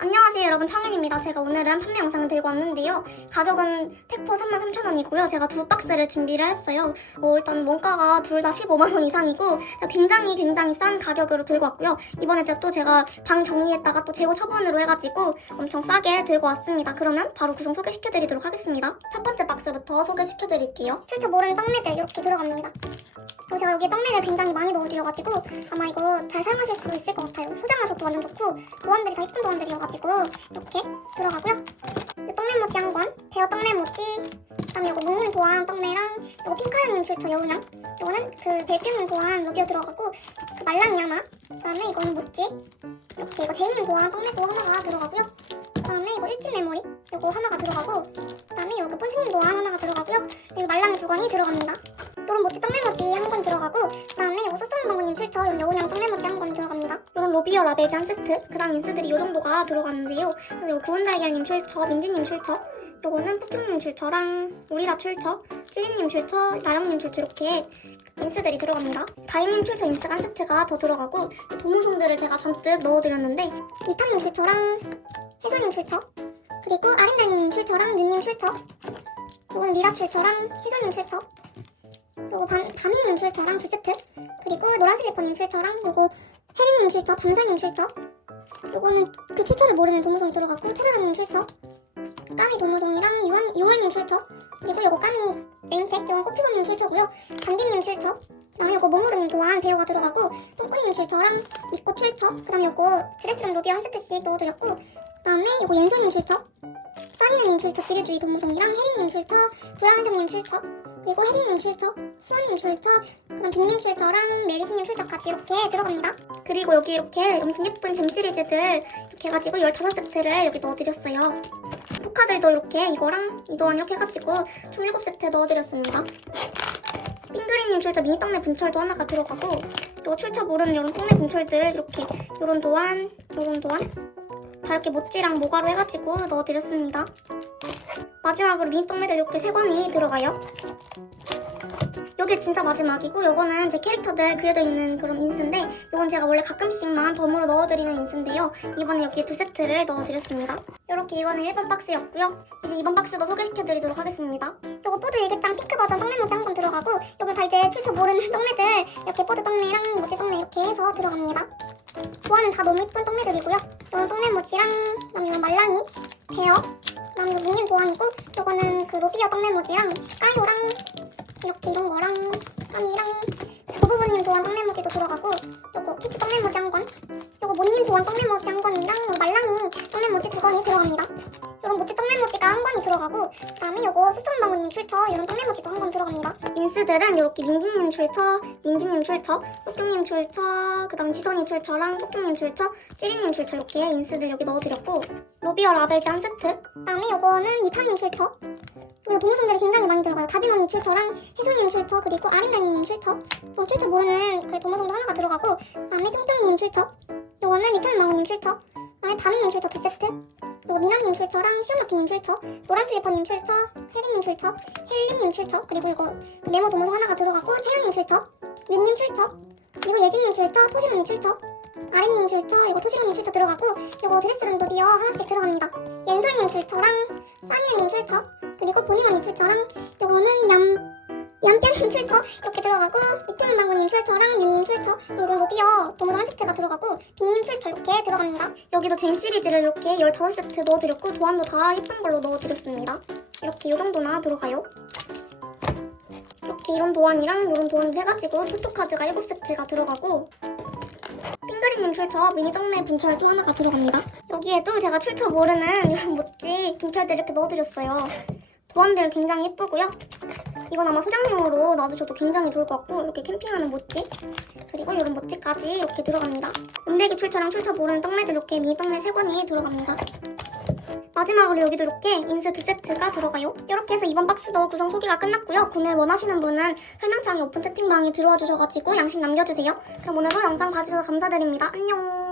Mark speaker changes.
Speaker 1: 안녕하세요 여러분 청현입니다. 제가 오늘은 판매 영상을 들고 왔는데요. 가격은 택포 33,000원이고요. 제가 두 박스를 준비를 했어요. 어, 일단 원가가 둘 다 15만원 이상이고 굉장히 굉장히 싼 가격으로 들고 왔고요. 이번에 또 제가 방 정리했다가 또 재고 처분으로 해가지고 엄청 싸게 들고 왔습니다. 그러면 바로 구성 소개시켜드리도록 하겠습니다. 첫 번째 박스부터 소개시켜드릴게요. 출처 모르는 떡매들 이렇게 들어갑니다. 어, 제가 여기 떡매를 굉장히 많이 넣어드려가지고 아마 이거 잘 사용하실 수 있을 것 같아요. 소장하셔도 완전 좋고 도안들이 다 예쁜 도안들이어가지고 이렇게 들어가고요. 이 떡매모찌 한 권, 베어 떡매모찌, 그다음에 이거 묵는 도안 떡매랑 이거 핑카연님 출처 여우냥 이거는 그 벨피는 도안 여기에 들어가고 그 말랑이 하나, 그다음에 이거는 모찌 이렇게 이거 제이님 도안 떡매도 하나가 들어가고요. 그다음에 이거 일진 메모리 이거 하나가 들어가고 그다음에 이거 폰스님 도안 하나가 들어가고요. 그리고 말랑이 두 권이 들어갑니다. 요런 모찌 떡메모지 한권 들어가고 그다음에 요거 소소한 방구님 출처 요런 여우냥 떡메모지 한권 들어갑니다 요런 로비어 라벨즈 한 세트? 그 다음 인스들이 요 정도가 들어가는데요. 그리고 요 구운 달걀님 출처 민지님 출처 요거는 푸큐님 출처랑 우리라 출처 찌리님 출처 라영님 출처 이렇게 인스들이 들어갑니다. 다이님 출처 인스가 한 세트가 더 들어가고 도무송들을 제가 잔뜩 넣어드렸는데 이타님 출처랑 해솔님 출처 그리고 아린다님 출처랑 윤님 출처 요건 리라 출처랑 해솔님 출처 요거 밤, 밤이님 출처랑 두 세트 그리고 노란 슬리퍼님 출처랑 요거 혜리님 출처 담살님 출처 요거는 그 출처를 모르는 도무송 들어갔고 토라라님 출처 까미 도무송이랑 유한, 유월님 출처 그리고 요거 까미 네임택 요건 꽃피고님 출처고요. 단디님 출처 그다음에 요거 모모르님 도안 배우가 들어가고 똥꾸님 출처랑 미꽃 출처 그 다음에 요거 드레스랑 로비 한 세트씩 넣어드렸고 그 다음에 요거 옌소님 출처 사리느님 출처 지뢰주의 도무송이랑 혜리님 출처 고양정님 출처 그리고 혜린님 출처, 수원님 출처, 그다음 빅님 출처랑 메리스님 출처까지 이렇게 들어갑니다. 그리고 여기 이렇게 엄청 예쁜 잼 시리즈들 이렇게 해가지고 15세트를 여기 넣어드렸어요. 포카들도 이렇게 이거랑 이도안 이렇게 해가지고 총 7세트 넣어드렸습니다. 핑그리님 출처 미니 떡매 분철도 하나가 들어가고 또 출처 모르는 이런 떡매 분철들 이렇게 이런 도안, 이런 도안 다 이렇게 모찌랑 모가로 해가지고 넣어드렸습니다. 마지막으로 미니 떡매들 이렇게 세 권이 들어가요. 여기 진짜 마지막이고 요거는 제 캐릭터들 그려져 있는 그런 인스인데 요건 제가 원래 가끔씩만 덤으로 넣어드리는 인스인데요. 이번에 여기에 두 세트를 넣어드렸습니다. 이렇게 이거는 1번 박스였고요. 이제 2번 박스도 소개시켜드리도록 하겠습니다. 요거 포드 일기장 핑크 버전 떡매모지 한번 들어가고 요건 다 이제 출처 모르는 떡매들 이렇게 포드 떡매랑 모지 떡매 이렇게 해서 들어갑니다. 도안은 다 너무 예쁜 떡매들이고요. 요건 떡매모지랑 그다음에 이건 말랑이 베어 그다음에 이거 무님 도안이고 요거는 그 로비어 떡매모지랑 까이오랑 이런 거랑 까미랑 고부부님 도안 떡메모지도 들어가고 요거 키치 떡메모지 한 권, 요거 모님 도안 떡메모지 한 권이랑 말랑이 떡메모지 두 권이 들어갑니다. 요런 모찌 떡메모지가 한 권이 들어가고 그다음에 요거 수수한 방울님 출처 이런 떡메모지도 한권 들어갑니다. 인스들은 이렇게 민기님 출처, 민지님 출처, 호경님 출처, 그다음 지선이 출처랑 호경님 출처, 찌리님 출처 이렇게 인스들 여기 넣어드렸고 로비어 라벨즈 한 세트. 그다음에 요거는 니파님 출처, 그리고 동물선들이 굉장히 많이 들어가요. 다빈 언니 출처랑 혜솔님 출처 그리고 아린다니님 출처 뭐 출처 모르는 그 동물선도 하나가 들어가고 그다음에 뿅뿅이님 출처 요거는 리틀 망우님 출처 그다음에 다민님 출처 두 세트 요거 미나님 출처랑 시오마키님 출처 노란 슬리퍼님 출처 혜리님 출처 혜리님 출처 그리고 이거 그 네모 동물선 하나가 들어가고 채연님 출처 윈님 출처 그리고 예진님 출처 토시로님 출처 아린님 출처 이거 토시로님 출처 들어가고 요거 드레스룸 도 비어 하나씩 들어갑니다 옌솔님 출처랑 사리네님 출처 그리고 본인 언니 출처랑 요거는 얌 얌뺨님 출처 이렇게 들어가고 방구님 출처랑 민님 출처 요런 로비어 한 세트가 들어가고 빅님 출처 이렇게 들어갑니다 여기도 잼 시리즈를 이렇게 15세트 넣어드렸고 도안도 다 예쁜 걸로 넣어드렸습니다 이렇게 요 정도나 들어가요 이렇게 이런 도안이랑 이런 도안을 해가지고 포토카드가 7세트가 들어가고 핑그리님 출처 미니 떡매 분철도 하나가 들어갑니다. 여기에도 제가 출처 모르는 이런 멋지 분철들 이렇게 넣어드렸어요. 도안들 굉장히 예쁘고요. 이건 아마 소장용으로 놔두셔도 굉장히 좋을 것 같고 이렇게 캠핑하는 모찌 그리고 이런 모찌까지 이렇게 들어갑니다. 은대기 출처랑 출처 모르는 떡매들 이렇게 미니 떡매 3권이 들어갑니다. 마지막으로 여기도 이렇게 인스 두 세트가 들어가요. 이렇게 해서 이번 박스도 구성 소개가 끝났고요. 구매 원하시는 분은 설명창에 오픈 채팅방에 들어와 주셔가지고 양식 남겨주세요. 그럼 오늘도 영상 봐주셔서 감사드립니다. 안녕.